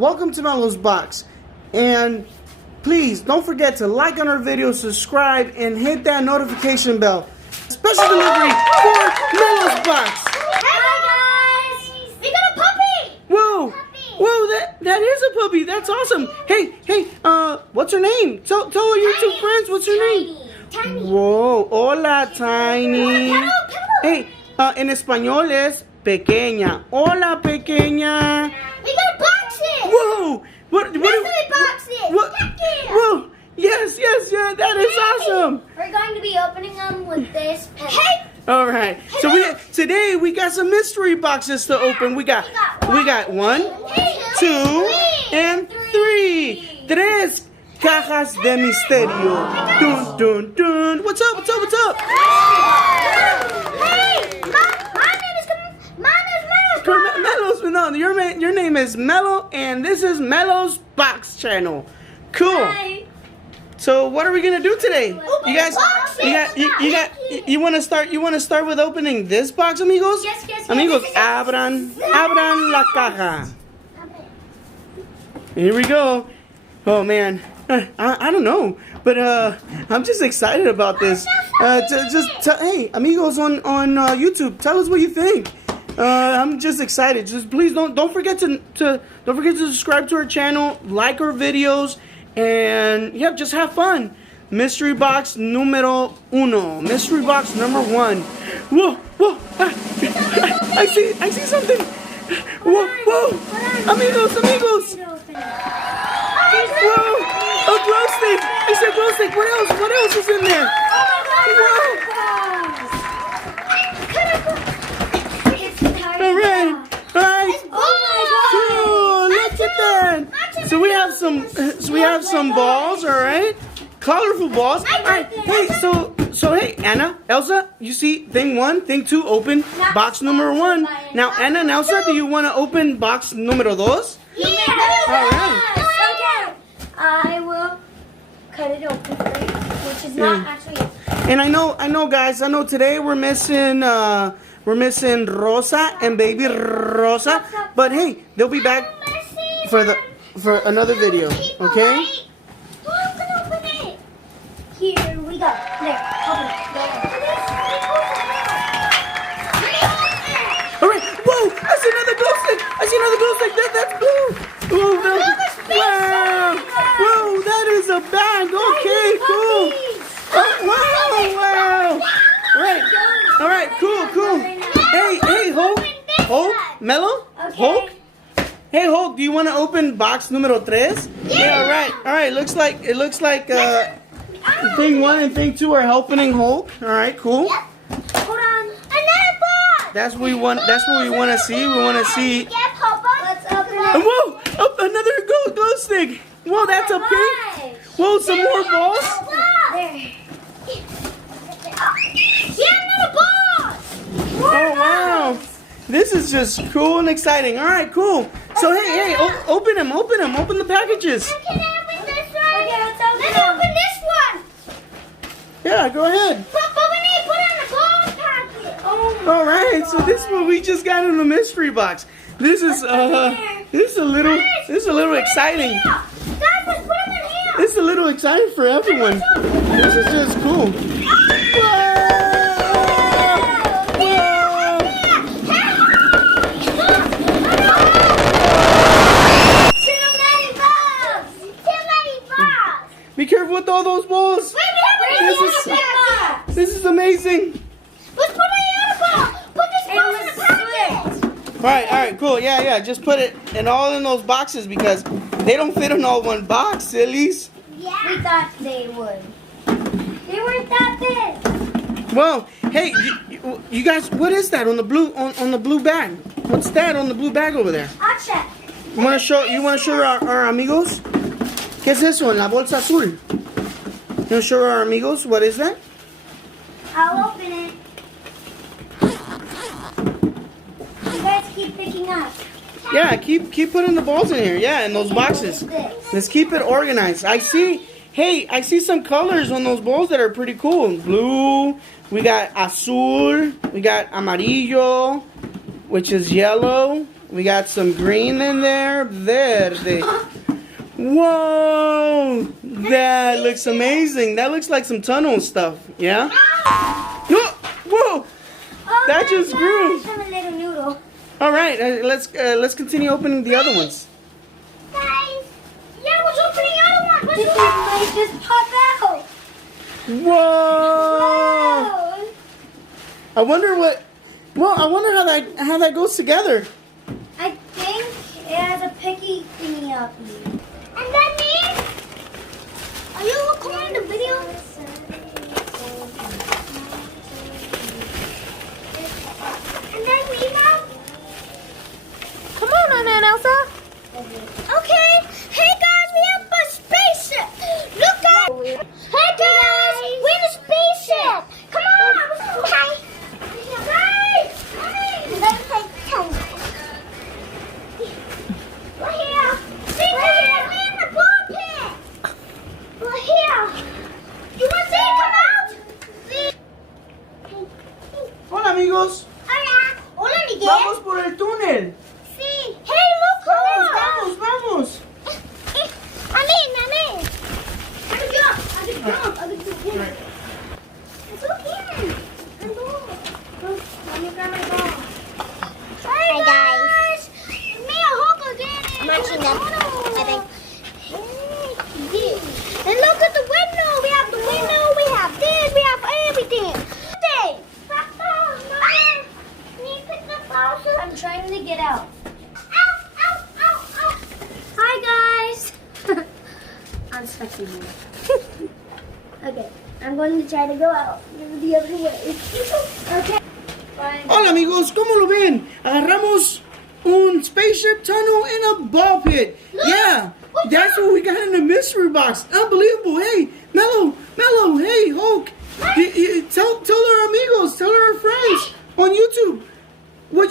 welcome to Melo's Box. And please don't forget to like on our video, subscribe, and hit that notification bell. Special delivery for Melo's Box. Hi guys! We got a puppy! Whoa! Whoa, that is a puppy. That's awesome. Hey, what's her name? Tell our YouTube friends what's her name. Tiny. Whoa, hola, Tiny. Hey, en español es pequeña. Hola, pequeña. We gotta box it! Whoa! What? Box it! What? Whoa! Yes, yeah, that is awesome. We're going to be opening them with this pen. Hey! All right. So today we got some mystery boxes to open. We got 1, 2, and 3. Tres cajas de misterio. Dun dun dun. What's up? Hey! My name is Melo's. No, your name is Melo, and this is Melo's Box channel. Cool. Hi. So what are we gonna do today? You guys, you want to start with opening this box, amigos? Yes. Amigos, abran la caja. Here we go. Oh man, I don't know, but I'm just excited about this. Hey, amigos on YouTube, tell us what you think. I'm just excited. Just please don't forget to subscribe to our channel, like our videos, and yep, just have fun. Mystery box número 1. Mystery box number 1. Whoa! I see something. Whoa! Amigos! Whoa! A glow stick! I said glow stick. What else is in there? Whoa! All right. Cool. Look at that. So we have some balls. All right. Colorful balls. All right. Hey, so hey, Anna, Elsa, you see thing 1, thing 2, open box number 1. Now, Anna and Elsa, do you want to open box numero 2? Yeah. All right. Okay. I will cut it open for you, which is not actually. And I know, guys. I know today we're missing Rosa and baby Rosa, but hey, they'll be back for another video. Okay. Here we go. There. Open it. All right. Whoa! I see another glow stick. That's blue. Wow. Whoa! That is a bag. Okay. Cool. Oh, wow. All right. Cool. Hey, Hulk, Melo, Okay. Hulk. Hey, Hulk. Do you want to open box número 3? Yeah. All right. It looks like thing 1 and thing 2 are helping Hulk. All right. Cool. Yep. Hold on. Another box. That's what we want to see. We want to see. Yep, Papa. Let's open it. Whoa! Another glow stick. Whoa, that's a pink. Whoa, some more balls. There. Yeah, another box. Oh wow! This is just cool and exciting. All right, cool. So hey, open them. Open the packages. Can I open this one? Okay, let's open this one. Yeah, go ahead. Papa, we need to put on the gold packet. Oh my All right, so this is what we just got in the mystery box. This is a little exciting. Guys, let's put them in here. This is a little exciting for everyone. This is just cool. Be careful with all those balls. This is amazing. Let's put the other ball. Put this ball in the packet. All right, cool. Yeah. Just put it all in those boxes because they don't fit in all one box, sillies. Yeah. We thought they would. They weren't that big. Well, hey, you guys, what is that on the blue bag? What's that on the blue bag over there? I'll check. You want to show our amigos? ¿Qué es eso en la bolsa azul? You want to show our amigos what is that? I'll open it. You guys keep picking up. Yeah, keep putting the balls in here. Yeah, in those boxes. Let's keep it organized. I see some colors on those balls that are pretty cool. Blue. We got azul. We got amarillo, which is yellow. We got some green in there. Verde. Whoa! That looks amazing. That looks like some tunnel stuff. Yeah? No! Whoa! Oh That just grew. I'm a little noodle. All right, let's continue opening the other ones. Guys, yeah, what's opening the other one? This might just pop out. Whoa! I wonder what. Well, I wonder how that goes together. I think it has a picky thingy up here. And that means, are you recording the video? And then me, Mom? Come on, Anna and Elsa. Okay. Hey guys, we have a spaceship. Look guys. Hey guys, we're in a spaceship. Come on. Hi. Guys. Let's play tongue. We're here. See, we're here. We're in the ball pit. We're here. You want to see it come out? See? Hola, amigos. Hola. Hola, Miguel. Vamos por el túnel. Sí. Hey, look. Vamos. I mean. I can jump. Right. It's okay. I'm going. Let me grab my ball. Hi guys. Me and Hulk again. I'm watching them, I think. And look at the window. We have the window. We have this. We have everything. Papa, Mama, can you pick the balls up? I'm trying to get out. Ow. Hi guys. I'm stuck in here. Okay, I'm going to try to go out the other way. Okay. Bye. Hola, amigos. ¿Cómo lo ven? Agarramos un spaceship tunnel in a ball pit. Yeah, that's what we got in the mystery box. Unbelievable. Hey, Melo. Hey, Hulk. Tell our amigos, tell our friends on YouTube what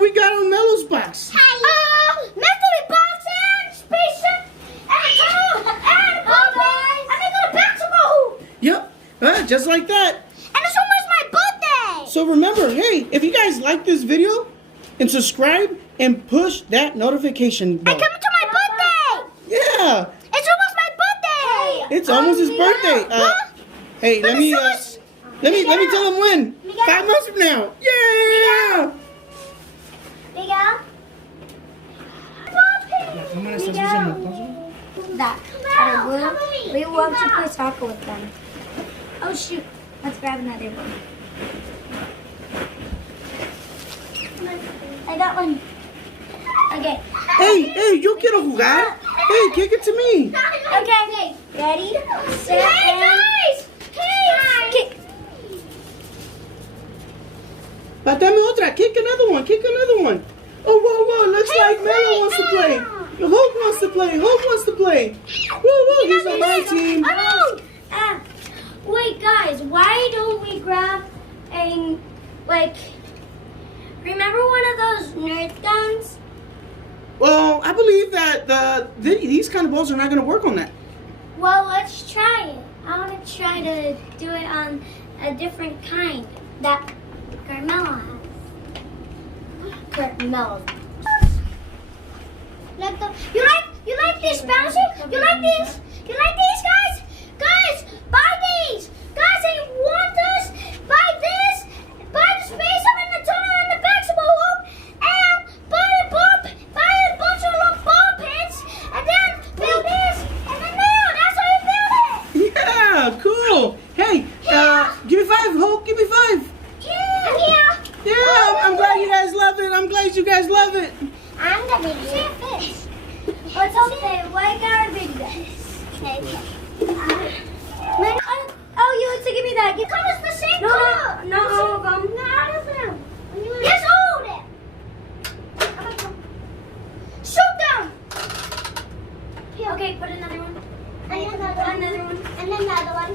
we got on Melo's box. Mystery box and spaceship and a tunnel and a ball pit and they got a basketball hoop. Yep, just like that. And it's almost my birthday. So remember, hey, if you guys like this video, and subscribe and push that notification bell. I come to my birthday. Yeah. It's almost my birthday. It's almost his birthday. Hey, let me tell him when. 5 months from now. Yeah. Miguel. That. We want to play soccer with them. Oh shoot. Let's grab another one. I got one. Okay. Hey, yo quiero jugar. Hey, kick it to me. Okay. Ready? Set, and guys! Hey! Kick. Dame otra. Kick another one. Oh, whoa. Looks like Melo wants to play. Hulk wants to play. Whoa. He's on my team. Oh no! Wait, guys. Why don't we grab a remember one of those Nerf guns? Well, I believe that these kind of balls are not going to work on that. Well, let's try it. I want to try to do it on a different kind that Carmelo has. Carmelo. You like this bouncer? You like these? You like these, guys? Guys, buy these! Guys, I want this! Buy this! Buy the space up in the tunnel and the basketball hoop! And buy a bunch of little ball pits! And then build this! And then now! That's how you build it! Yeah, cool. Hey, give me 5, Hulk. Give me 5. Yeah! Yeah, I'm glad you guys love it. I'm glad you guys love it. I'm gonna be a fish. What's okay? Why gotta be this? Okay. Oh, you have to give me that. You come as the same color. No, yes, hold it. Shoot them. Okay, put another one. Another one. And another one.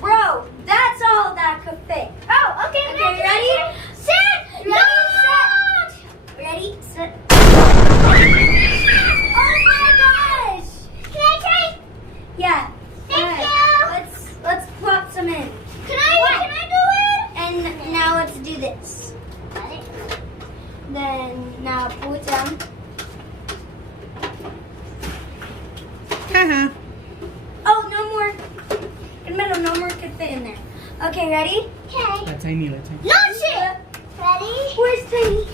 Bro, that's all that could fit. Oh, okay. Okay, ready? Set. Ready, set. Oh my gosh! Can I try? Yeah. Thank you. Let's plop some in. Can I do it? And now let's do this. Then Now pull it down. Haha. Oh, no more. In the middle, no more could fit in there. Okay, ready? Okay. That's tiny, that's tiny. Launch it! Ready? Where's Tiny?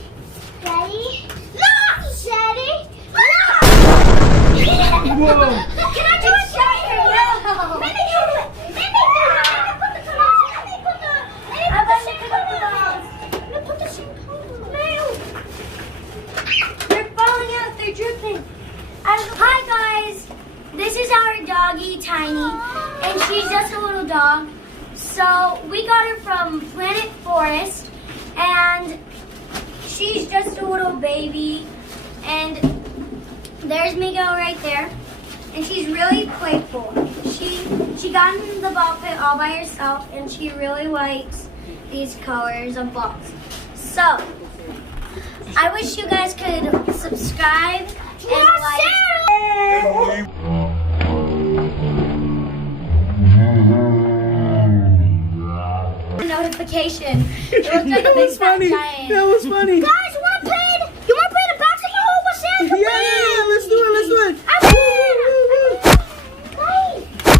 Ready? Launch! Ready? Launch! Whoa. Can I do it? No. Maybe do it. Maybe put the colors. Maybe put the same colors. No. They're falling out. They're dripping. Hi, guys. This is our doggy, Tiny, and she's just a little dog. So we got her from Planet Forest, and she's just a little baby. And there's Miguel right there, and she's really playful. She got in the ball pit all by herself, and she really likes these colors of balls. So I wish you guys could subscribe and like. Notification. It looks like That a big was funny. giant. That was funny. Guys, you wanna play the basketball with Santa? Yeah, let's do it, let's do it.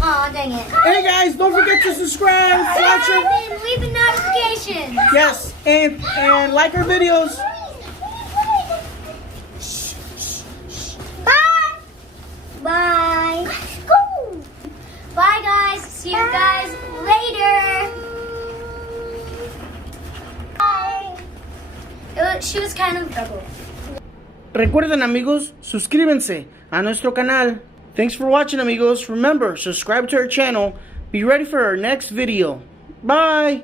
Aw, dang it. Hey guys, don't forget to subscribe, watch it. And leave a notification. Yes, and like our videos. Bye. Bye. Let's go. Bye, guys. See you guys later. Bye. She was kind of double. Recuerden, amigos, suscríbanse a nuestro canal. Thanks for watching, amigos. Remember, subscribe to our channel. Be ready for our next video. Bye.